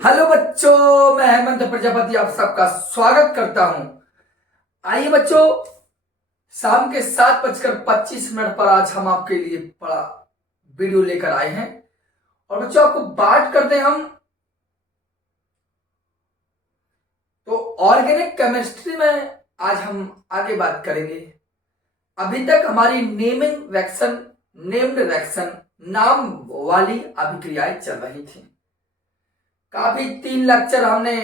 Hello बच्चों, मैं हेमंत प्रजापति आप सबका स्वागत करता हूं। आइए बच्चों, शाम के 7:25 पर आज हम आपके लिए बड़ा वीडियो लेकर आए हैं। और बच्चों आपको बात करते हैं हम तो ऑर्गेनिक केमिस्ट्री में आज हम आगे बात करेंगे। अभी तक हमारी नेम्ड रिएक्शन नाम वाली अभिक्रियाएं चल रही थी। काफी 3 लेक्चर हमने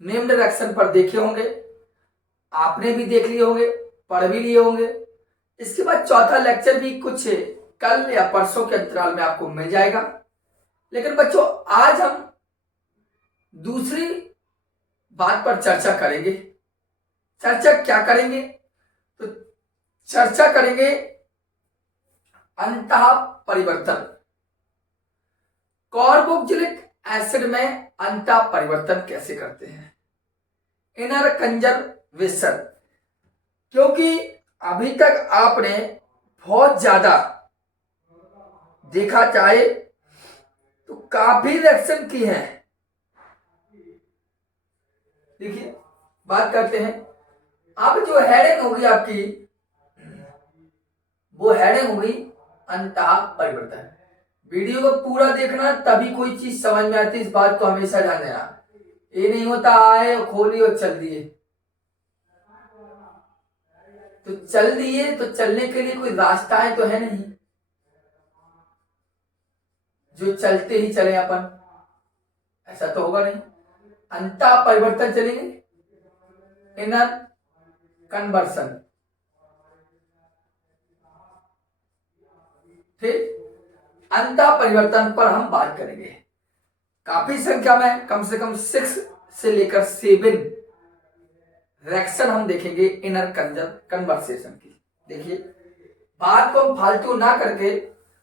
नेम्ड रिएक्शन पर देखे होंगे, आपने भी देख लिए होंगे, पढ़ भी लिए होंगे। इसके बाद चौथा लेक्चर भी कुछ कल या परसों के अंतराल में आपको मिल जाएगा। लेकिन बच्चों आज हम दूसरी बात पर चर्चा करेंगे। चर्चा क्या करेंगे? तो चर्चा करेंगे अंतः परिवर्तन। कार्बोक्जिलिक एसिड में अंतः परिवर्तन कैसे करते हैं, इनर कंजर्वेशन। क्योंकि अभी तक आपने बहुत ज्यादा देखा चाहे तो काफी रिएक्शन की है। देखिए बात करते हैं। अब जो हेडिंग होगी आपकी, वो हेडिंग होगी अंतः परिवर्तन। वीडियो को पूरा देखना, तभी कोई चीज समझ में आती है। इस बात को हमेशा ध्यान देना। ये नहीं होता आए खोली और चल दिए। तो चल दिए तो चलने के लिए कोई रास्ताएं तो है नहीं जो चलते ही चले अपन, ऐसा तो होगा नहीं। अंतः परिवर्तन चलेंगे, इनर कन्वर्सन। ठीक, अंतः परिवर्तन पर हम बात करेंगे। काफी संख्या में कम से कम 6 से लेकर 7 रिएक्शन हम देखेंगे इनर कन्वर्सेशन की। देखिए बात को हम फालतू ना करके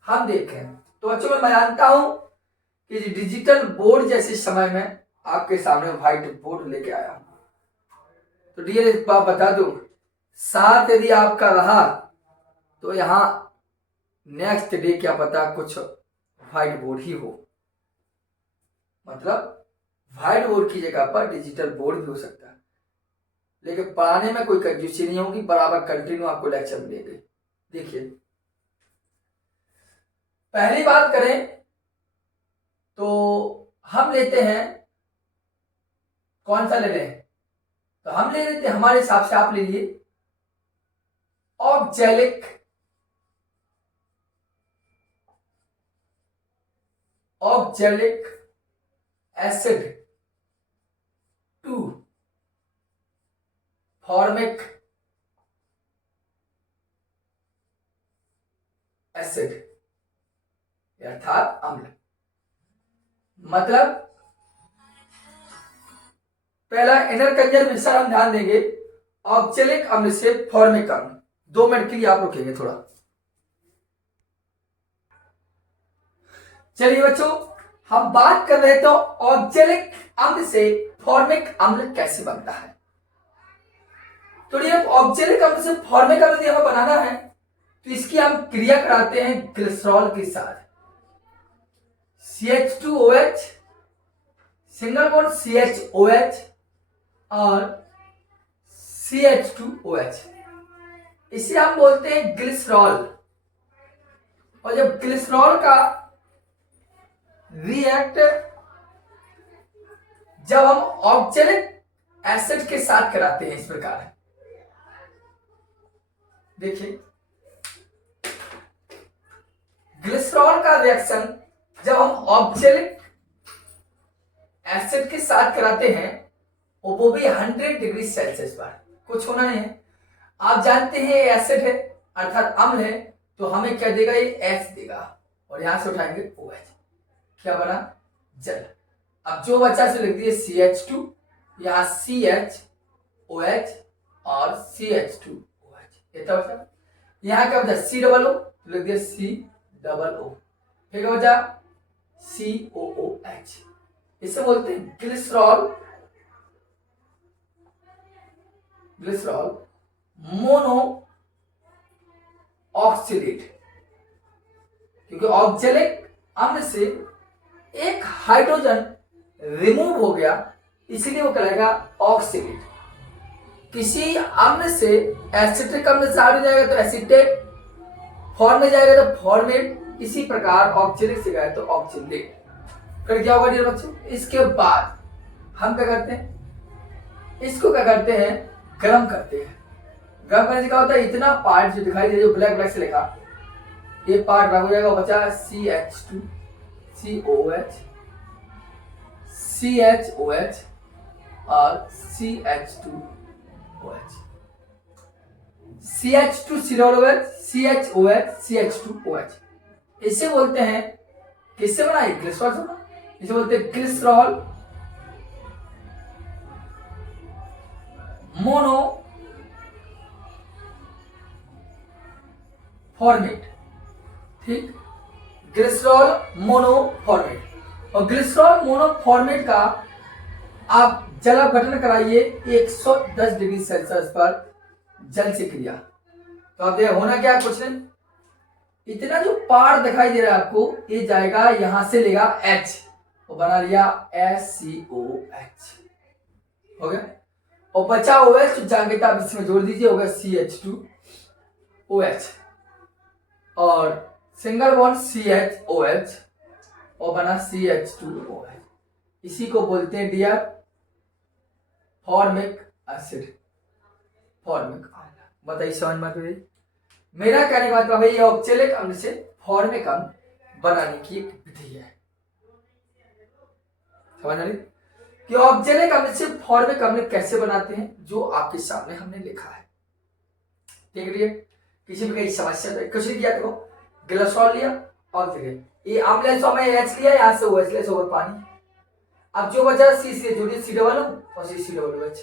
हम देखें। तो बच्चों मैं जानता हूं कि डिजिटल बोर्ड जैसे समय में आपके सामने व्हाइट बोर्ड लेके आया हूं। तो डियर एक बात बता दूं, साथ यदि आपका रहा तो यहां नेक्स्ट डे क्या पता कुछ व्हाइट बोर्ड ही हो। मतलब व्हाइट बोर्ड की जगह पर डिजिटल बोर्ड भी हो सकता है। लेकिन पढ़ाने में कोई कंजूसी नहीं होगी, बराबर कंटिन्यू आपको लेक्चर मिलेंगे। देखिए पहली बात करें तो हम लेते हैं, कौन सा ले रहे हैं? तो हम ले लेते हैं, हमारे हिसाब से आप ले लीजिए oxalic acid to formic acid अर्थात अम्ल। मतलब पहला इनर कंजर्वेशन हम ध्यान देंगे ऑक्जेलिक अम्ल से फॉर्मिक अम्ल। 2 मिनट के लिए आप रुकेंगे थोड़ा। चलिए बच्चों हम बात कर रहे थे ऑक्जेलिक अम्ल से फॉर्मिक अम्ल कैसे बनता है। तो ये ऑक्जेलिक अम्ल से फॉर्मिक अम्ल यदि हमें बनाना है तो इसकी हम क्रिया कराते हैं ग्लिसरॉल के साथ। CH2OH, सिंगल बॉन्ड CHOH और CH2OH, इसे हम बोलते हैं ग्लिसरॉल। और जब ग्लिसरॉल का रिएक्ट जब हम ऑक्जेलिक एसिड के साथ कराते हैं इस प्रकार, देखिए ग्लिसरॉल का रिएक्शन जब हम ऑक्जेलिक एसिड के साथ कराते हैं वो भी 100 डिग्री सेल्सियस पर, कुछ होना नहीं है। आप जानते हैं ये एसिड है अर्थात अम्ल है, तो हमें क्या देगा? ये H देगा और यहां से उठाएंगे OH। क्या बना? जल। अब जो बचा से लिख दिए CH2, यहां CHOH और CH2OH। इतना बचा। यहां क्या बचा? COO, तो लिख दिया COO। फिर क्या बचा? COOH। इसे बोलते हैं ग्लिसरॉल मोनो ऑक्सिलेट। क्योंकि ऑक्जेलिक अम्ल से एक हाइड्रोजन रिमूव हो गया, इसीलिए वो कहलाएगा ऑक्सीडेट। किसी अम्ल से एसिटिक अम्ल से आगे जाएगा तो एसिटेट, फॉर्म में जाएगा तो फॉर्मेट, इसी प्रकार ऑक्जेलिक से गया तो ऑक्जेलेट। फिर क्या होगा डियर बच्चों, इसके बाद हम क्या करते हैं, इसको क्या करते हैं, गर्म करते हैं। गर्म करने से क्या होता है, इतना पार्ट जो दिखाई दे जो ब्लैक ब्लैक से लिखा, ये पार्ट रख हो जाएगा, बचा CH2 COH CHOH और CH2OH। CH2 COH CHOH CH2OH, इसे बोलते हैं, किससे बना है, ग्लिसरॉल से बना, इसे बोलते हैं ग्लिसरॉल मोनोफॉर्मेट। ठीक, ग्लिसरॉल मोनोफॉर्मेट। और ग्लिसरॉल मोनोफॉर्मेट का आप जल अपघटन कराइए 110 डिग्री सेल्सियस पर जल से क्रिया, तो आप देखिए होना क्या, कुछ नहीं, इतना जो पार दिखाई दे रहा है आपको, ये जाएगा यहां से लेगा H और बना लिया SCOH, हो गया। और बचा OH तो जाके आप इसमें जोड़ दीजिए, होगा CH2OH और सिंगल बॉन्ड CHOH और बना CH2OH। इसी को बोलते हैं डियर फॉर्मिक एसिड, फॉर्मिक अम्ल। बताइए समझ में आती है? मेरा कहने का मतलब है ऑक्जेलिक अम्ल से फॉर्मिक अम्ल बनाने की एक विधि है, समझ आ रही कि ऑक्जेलिक अम्ल से फॉर्मिक अम्ल कैसे बनाते हैं, जो आपके सामने हमने लिखा है। ठीक है, किसी भी कहीं समस्या तो कुछ नहीं किया, देखो ग्लिसरॉल लिया ऑक्जेलिक, ये अम्ल है तो हमें H लिया, यहां से OH लिया, ओवर पानी। अब जो बचा C से जोड़िए C+O और CCOH,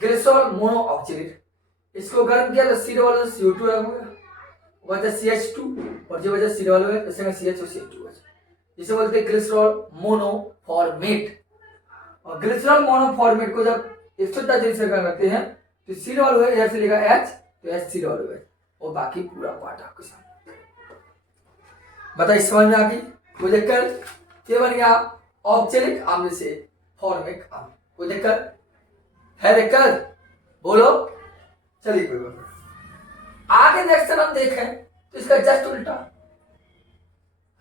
ग्लिसरॉल मोनो ऑक्जेलेट, इसको गर्म किया तो C+O CO2 लगेगा, बचा CH2 और जो बचा C+O इसमें CH और CO2, जिसे बोलते हैं ग्लिसरॉल मोनोफॉर्मेट। और ग्लिसरॉल मोनोफॉर्मेट को जब 110 डिग्री से करते हैं तो C+O इधर से लेगा H तो HCOH और बाकी पूरा पार्ट आपके सामने। बताइए समझ में आ गई? कोई दिक्कत? ये बन गया ऑक्जेलिक अम्ल से फॉर्मिक अम्ल। कोई दिक्कत है? दिक्कत बोलो। चलिए कोई बात, आगे नेक्स्ट हम देखें तो इसका जस्ट उल्टा,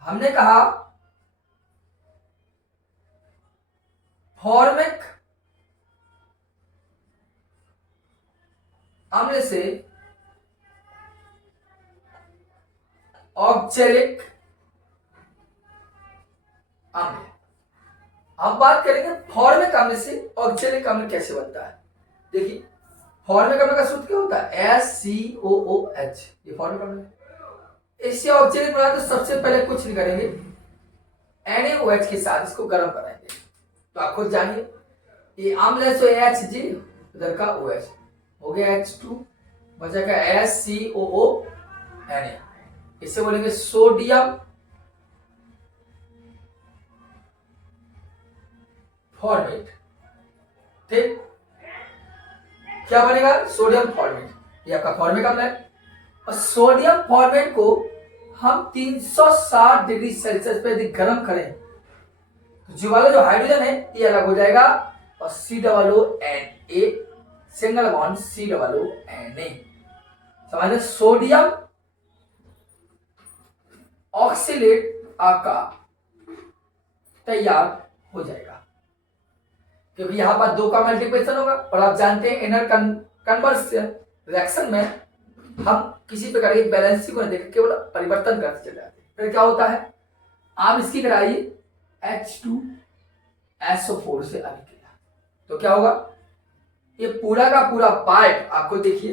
हमने कहा फॉर्मिक अम्ल से ऑक्जेलिक अम्ल। अब बात करेंगे फॉर्मिक अम्ल से ऑक्जेलिक अम्ल कैसे बनता है। देखिए फॉर्मिक अम्ल का सूत्र क्या होता है, SCOOH, ये फॉर्मिक अम्ल है। इससे ऑक्जेलिक बना तो सबसे पहले कुछ नहीं करेंगे, NaOH के साथ इसको गर्म कराएंगे। तो आप खुद जानिए, ये अम्ल है तो HG, उधर का OH हो गया H2, बचेगा SCOONA, इसे बोलेंगे सोडियम फॉर्मेट। ठीक, क्या बनेगा, सोडियम फॉर्मेट, ये आपका फॉर्मिक अम्ल है। और सोडियम फॉर्मेट को हम 360 डिग्री सेल्सियस पे यदि गर्म करें तो जो वाला जो हाइड्रोजन है ये अलग हो जाएगा और COONA सिंगल बॉन्ड COONA, समझ, सोडियम ऑक्सीलेट आपका तैयार हो जाएगा, क्योंकि यहां पर 2 का मल्टीप्लिकेशन होगा। और आप जानते हैं इनर कन्वर्शन रिएक्शन में हम किसी प्रकार की बैलेंस को नहीं देखकर केवल परिवर्तन करते चले जाते हैं। फिर क्या होता है, आप इसकी कराइए H2SO4 से अभिक्रिया, तो क्या होगा, ये पूरा का पूरा पार्ट आपको देखिए,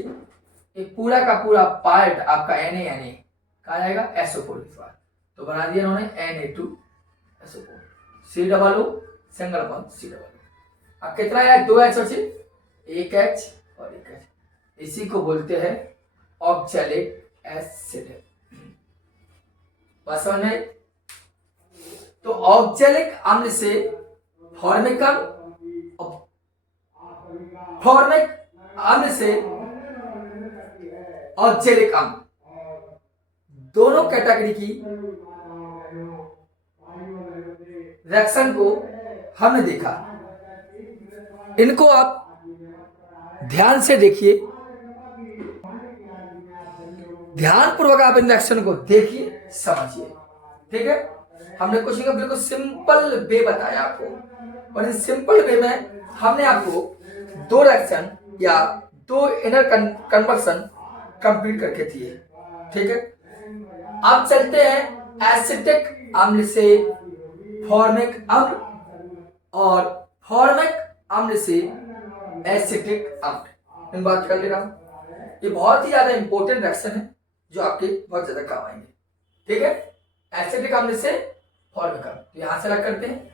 ये पूरा का पूरा पार्ट आपका Na कहा जाएगा SO4 के साथ, तो बना दिया उन्होंने Na2SO4, COO single bond COO। अब कितना है, 2H बचे, 1H और 1H, इसी को बोलते हैं ऑक्जेलिक एसिड। बस समझ में? तो ऑक्जेलिक अम्ल से फॉर्मिक अम्ल, फॉर्मिक अम्ल से ऑक्जेलिक अम्ल, दोनों कैटेगरी की रिएक्शन को हमने देखा, इनको आप ध्यान से देखिए, ध्यानपूर्वक आप इन रिएक्शन को देखिए, समझिए। ठीक है, हमने कुछ बिल्कुल सिंपल वे बताया आपको, और इस सिंपल वे में हमने आपको दो रिएक्शन या दो इनर कन्वर्शन कंप्लीट करके दिए। ठीक है, अब चलते हैं एसिटिक अम्ल से फॉर्मिक अम्ल और फॉर्मिक अम्ल से एसिटिक अम्ल। इन बात कर ले रहा हूं, ये बहुत ही ज्यादा इंपॉर्टेंट रिएक्शन है जो आपके बहुत ज्यादा काम आएंगे। ठीक है, एसिटिक अम्ल से फॉर्मिक अम्ल, तो यहां से अलग करते हैं।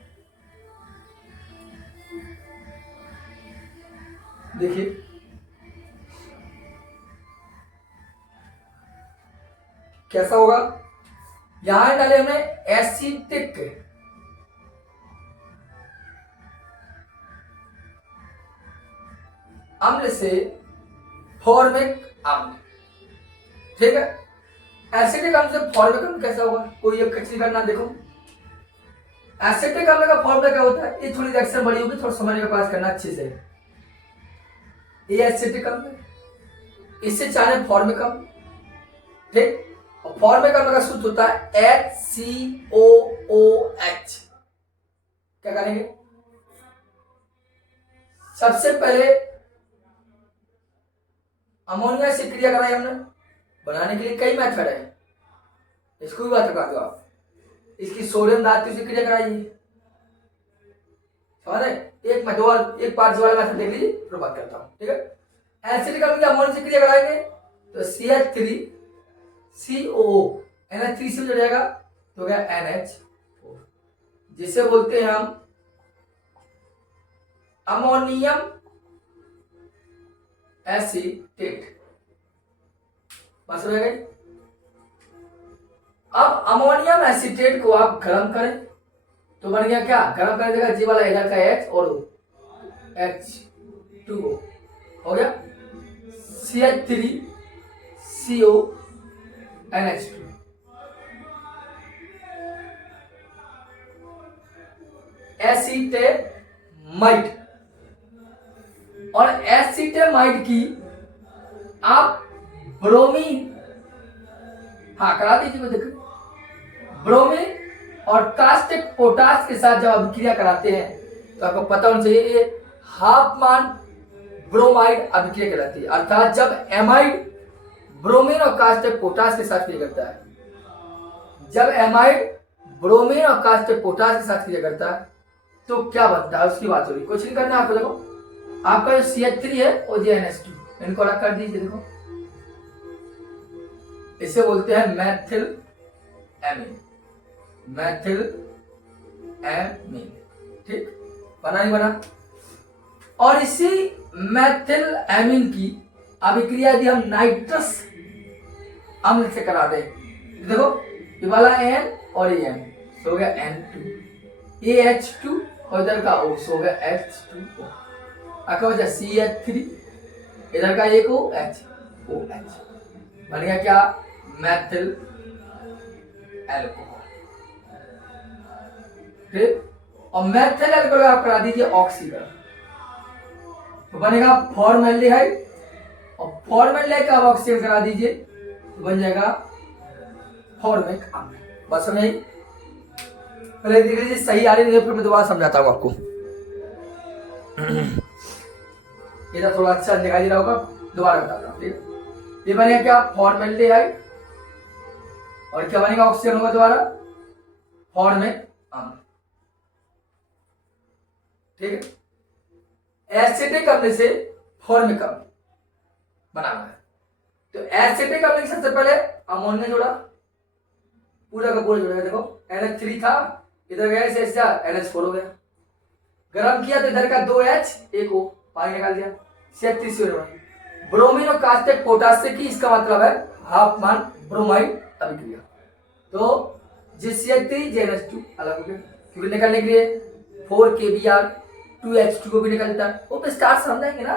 देखिए कैसा होगा, यहां डाले हमने एसिटिक अम्ल से फॉर्मिक अम्ल। ठीक है, एसिटिक अम्ल से फॉर्मिक अम्ल कैसा होगा, कोई एक चीज करना देखो। एसिटिक अम्ल का फॉर्मूला क्या होता है, ये थोड़ी रिएक्शन बड़ी होगी, थोड़ा समझने का पास करना अच्छे से। ये एसिटिक अम्ल, इससे चाहे फॉर्मिक अम्ल। ठीक, और फॉर्मिक अम्ल का सूत्र होता है HCOOH। क्या करेंगे, सबसे पहले अमोनिया से क्रिया कराई हमने, बनाने के लिए कई मेथड है, इसको भी बात कर दो आप। इसकी सोडियम धातु से क्रिया कराइए, समझ रहे, एक बार जो वाला मेथड देख लीजिए, फिर बात करता हूं। ठीक है, एसिटिक अम्ल की अमोनिया से क्रिया कराएंगे तो CH3COO NH3 से जुड़ जाएगा तो गया NH4, जिसे बोलते हैं हम अमोनियम एसीटेट। बस हो गई। अब अमोनियम एसीटेट को आप गर्म करें तो बन गया क्या, गर्म करने देगा जी वाला इधर का H और H2O हो गया CH3CO NH2। एसीटेमाइड, और एसीटेमाइड की आप ब्रोमीन, हाँ करा दीजिए, देखो ब्रोमीन और कास्टिक पोटास के साथ जब आप क्रिया कराते हैं तो आपको पता होना चाहिए ये हाफमान ब्रोमाइड अभिक्रिया कहलाती है। अर्थात जब एमाइड ब्रोमीन और कास्टिक पोटास के साथ क्रिया करता है, जब एमाइड ब्रोमीन और कास्टिक पोटास के साथ क्रिया करता है तो क्या बनता है उसकी बात हो रही। कुछ नहीं करना है आपको, देखो आपका जो CH3 है और NH2, इनको अलग कर दीजिए। देखो इसे बोलते हैं मैथिल एमीन, मैथिल एमीन। ठीक, बना नहीं बना। और इसी मैथिल एमीन की अभिक्रिया यदि हम नाइट्रस अम्ल से करा दें, देखो ये वाला N और ये N हो गया N2, ये H2 और इधर का O हो गया H2O, अका वजह CH3, इधर का एक O HOH, बन गया क्या, मैथिल एल्कोहल। ठीक, और मैथिल एल्कोहल आप करा दीजिए ऑक्सीकरण तो बनेगा फॉर्मेल्डिहाइड, और फॉर्मेल्डिहाइड का आप ऑक्सीकरण करा दीजिए तो बन जाएगा फॉर्मिक अम्ल। बस नहीं, पहले देख लीजिए सही आ रही है, फिर मैं दोबारा समझाता हूं आपको। ये थोड़ा अच्छा दिखाई दे रहा होगा, दोबारा बताता हूं। ठीक, ये बनेगा क्या, फॉर्मेल्डिहाइड, और क्या बनेगा, ऑक्सीजन होगा दोबारा फॉर्मिक अम्ल। ठीक है, एसिटिक अम्ल से फॉर्मिक अम्ल बनाना है तो एसिटिक अम्ल सबसे पहले अमोनिया जोड़ा, पूरा का पूरा जोड़ा। देखो NH3 था, इधर गया NH4 हो गया, गरम किया तो इधर का 2H एक O, पानी निकाल दिया, CH3CO। ब्रोमीन और कास्टिक पोटास से की, इसका मतलब है हाफमान ब्रोमाइड अभिक्रिया, तो CH3 NH2 अलग हो गया, क्योंकि निकालने के लिए 4 KBr 2H2 को भी निकलता है, वो पे स्टार्ट समझाएंगे ना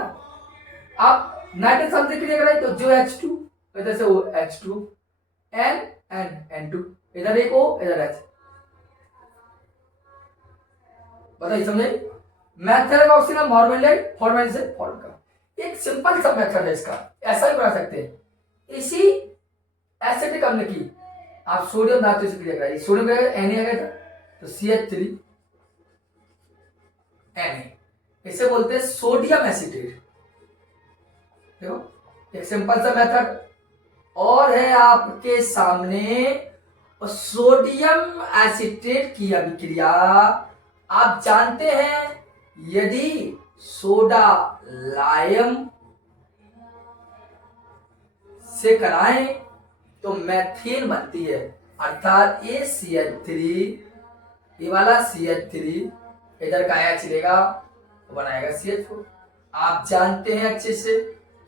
आप। नाइट्रस अम्ल से क्रिया कराई तो जो H2 इधर से वो H2 N N N2, इधर एक O इधर H, बताइए, समझे? मेथड का ऑप्शन है फॉर्मेट फॉर्मेट से फॉर्म का। एक सिंपल सा मेथड है इसका, ऐसा ही बना सकते हैं। इसी एसिटिक अम्ल की आप सोडियम धातु से क्रिया कराइए। सोडियम का Na आ गया था तो CH3 Na, इसे बोलते हैं सोडियम एसिटेट। देखो एक सिंपल सा मेथड और है आपके सामने, और सोडियम एसिटेट की अभिक्रिया आप जानते हैं, यदि सोडा लाइम से कराएं तो मैथेन बनती है, अर्थात ये CH3, ये वाला CH3 इधर का आया चलेगा तो बनाएगा CH4। आप जानते हैं अच्छे से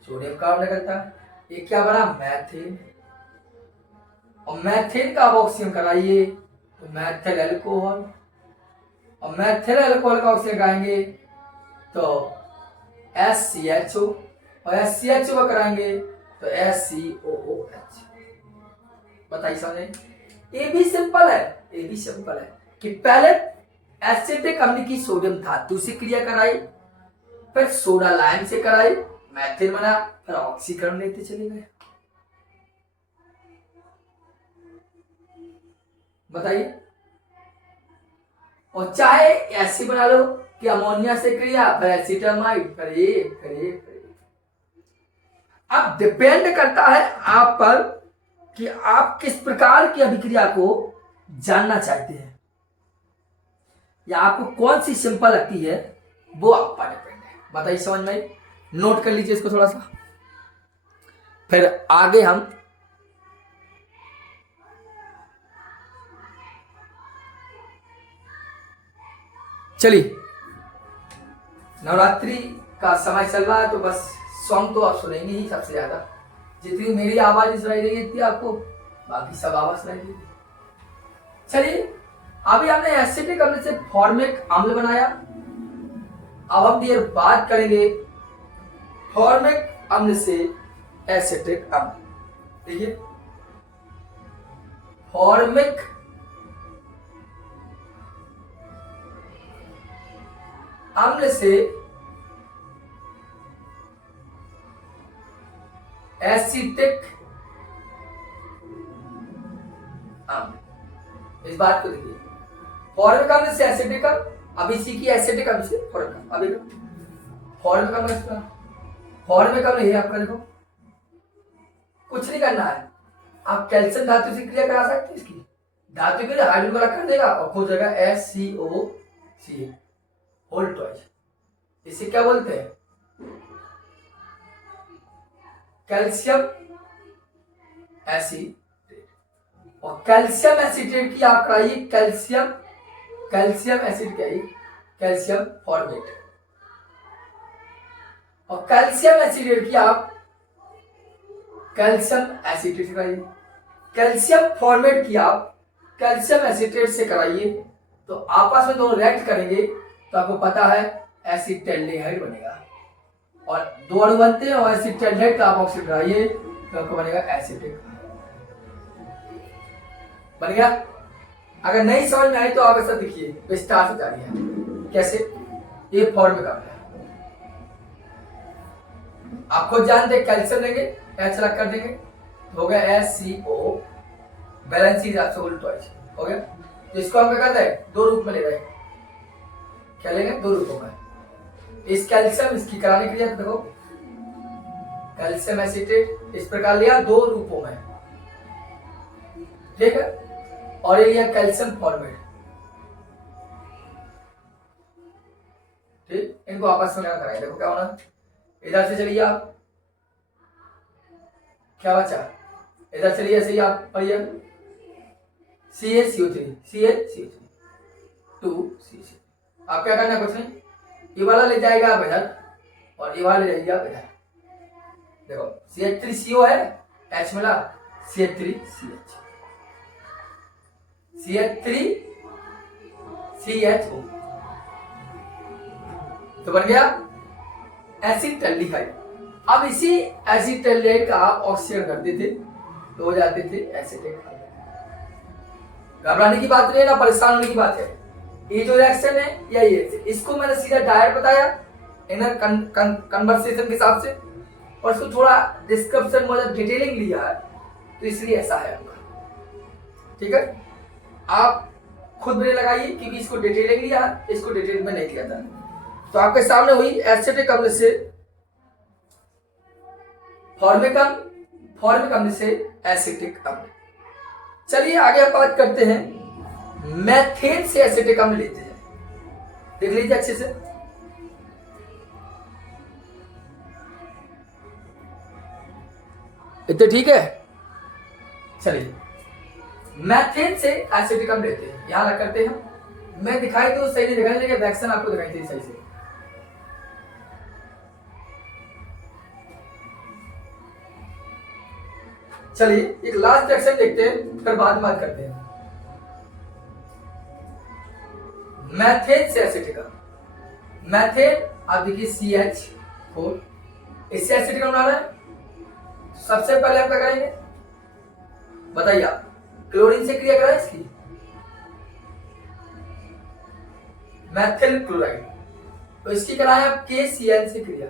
सोडियम कार्बन निकलता है, ये क्या बना? मैथेन। और मैथेन का ऑक्सीजन कराइए तो मैथिल एल्कोहल, और मैथिल एल्कोहल का ऑक्सीजन कराएंगे तो SCHO, और SCHO का कराएंगे तो SCOOH। बताइए समझे? ये भी सिंपल है, ये भी सिंपल है कि पहले एसिटिक अम्ल की सोडियम धातु से क्रिया कराई, फिर सोडा लाइम से कराई, मैथिल बना, फिर ऑक्सीकरण लेते चले गए। बताइए, और चाहे ऐसे बना लो कि अमोनिया से क्रिया, फिर एसिटामाइड, फिर ये। अब डिपेंड करता है आप पर कि आप किस प्रकार की अभिक्रिया को जानना चाहते हैं, या आपको कौन सी सिंपल लगती है, वो आप पर डिपेंड है। बताइए समझ में? नोट कर लीजिए इसको थोड़ा सा, फिर आगे हम चलिए। नवरात्रि का समय चल रहा है तो बस सॉन्ग तो आप सुनेंगे ही सबसे ज्यादा। जितनी मेरी आवाज सुनाई देगी इतनी आपको बाकी सब आवाज सुनाई देगी। चलिए, अभी हमने एसिटिक अम्ल से फॉर्मिक अम्ल बनाया, अब हम ये बात करेंगे फॉर्मिक अम्ल से एसिटिक अम्ल। देखिए, फॉर्मिक अम्ल से एसिटिक अम्ल, इस बात को देखिए, फॉर्मिक अम्ल से एसिटिक अम्ल, अभी सीखिए एसिटिक अम्ल से फॉर्मिक अम्ल। अभी फॉर्मिक अम्ल इसका, फॉर्मिक अम्ल ये आपका देखो, कुछ नहीं करना है, आप कैल्शियम धातु से क्रिया करा सकते हैं। इसकी धातु के लिए हाइड्रोजन को कर देगा और हो जाएगा SCOCH होल ट्वाइस। इसे क्या बोलते हैं? Calcium acetate. और कैल्शियम एसिटेट की आप कराइए कैल्शियम एसिड क्या है? Calcium formate. और कैल्शियम एसिटेट की आप कैल्शियम एसिटेट कराइए, कैल्शियम फॉर्मेट की आप कैल्शियम एसिटेट से कराइए, तो आपस में दोनों रिएक्ट करेंगे तो आपको पता है एसिटाल्डिहाइड बनेगा, और दो अणु बनते हैं और एसिटाल्डिहाइड का आप ऑक्सीजन कराइए तो आपको बनेगा एसिटिक बन गया। अगर नहीं समझ में आई तो आप ऐसा देखिए विस्तार से जानिए कैसे। ये फॉर्मिक अम्ल है, आप खुद जानते हैं, कैल्शियम लेंगे H रख कर देंगे तो हो गया SCO, balance is absolute twice हो गया। तो इसको हम क्या करते हैं? दो रूप में ले रहे हैं, क्या लेंगे? दो रूपों में। इस कैल्शियम इसकी कराने के लिए देखो, कैल्शियम एसिटेट इस प्रकार लिया दो रूपों में, ठीक है, और ये लिया कैल्शियम फॉर्मेट, ठीक। इनको आपस में कराएं, देखो क्या होना। इधर से चलिए आप, क्या बचा? इधर चलिए ऐसे ही आप पढ़िए, CaCO3 2CC। आप क्या करना है? कुछ नहीं, ये वाला ले जाएगा आप इधर और ये वाला ले जाइएगा आप इधर। देखो CH3CO है, H मिला, CH3CH, CH3CHO, तो बन गया एसिटाल्डिहाइड। अब इसी एसिटाल्डिहाइड का आप ऑक्सीजन कर देते तो हो जाते थे एसिटिक। घबराने की बात नहीं है ना, परेशान होने की बात है, ये जो रिएक्शन है या ये, इसको मैंने सीधा डायरेक्ट बताया इनर कन्वर्सेशन के हिसाब से, और इसको थोड़ा डिस्क्रिप्शन मतलब डिटेलिंग लिया है, तो इसलिए ऐसा है आपका। ठीक है, आप खुद ब्रेन लगाइए क्योंकि इसको डिटेलिंग लिया, इसको डिटेल में नहीं किया था। तो आपके सामने हुई एसिटिक अम्ल से फॉर्मिक अम्ल, फॉर्मिक अम्ल से एसिटिक अम्ल। चलिए आगे हम बात करते हैं, मैथेन से एसिटिक अम्ल लेते हैं। देख लीजिए अच्छे से, इतने ठीक है। चलिए मैथेन से एसिटिक अम्ल लेते हैं, यहां लग करते हैं। मैं दिखाई तो सही नहीं दिखाई, लेकिन रिएक्शन आपको दिखाई थी सही से। चलिए एक लास्ट रिएक्शन देखते हैं, फिर बाद में बात करते हैं। मैथेन से एसिटिक अम्ल, मैथेन आप देखिए CH4, इससे एसिटिक अम्ल बना रहा है। सबसे पहले आप क्या करेंगे बताइए, आप क्लोरीन से क्रिया कराएं इसकी, मैथिल क्लोराइड, तो इसकी कराएं आप KCl से क्रिया,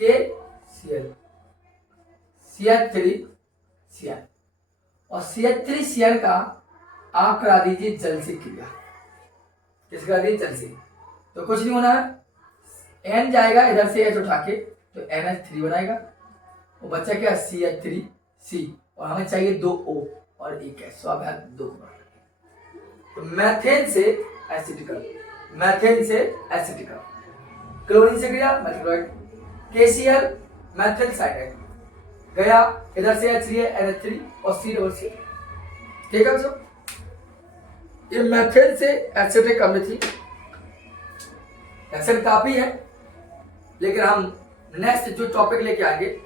KCl, CH3Cl, और CH3Cl का आप करा दीजिए जल से क्रिया। किस करा दीजिए? जल से। तो कुछ नहीं होना है, N जाएगा इधर से H उठा के, तो NH3 बनाएगा, वो बच्चा क्या CH3C, और हमें चाहिए 2 O और 1 H, तो आप यहाँ 2 बना। तो मैथेन से एसिटिक अम्ल, मैथेन से एसिटिक अम्ल, क्लोरीन से क्रिया मैथिल, KCl मैथिल साइनाइड गया, इधर से H3 है NH3 और C डबल C। ठीक है बच्चों, ये मैथेन से एसिटिक अम्ल थी। एक्शन काफी है, लेकिन हम नेक्स्ट जो टॉपिक लेके आएंगे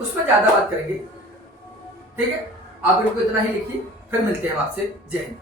उसमें ज्यादा बात करेंगे। ठीक है, आप इनको इतना ही लिखिए, फिर मिलते हैं आपसे। जय हिंद।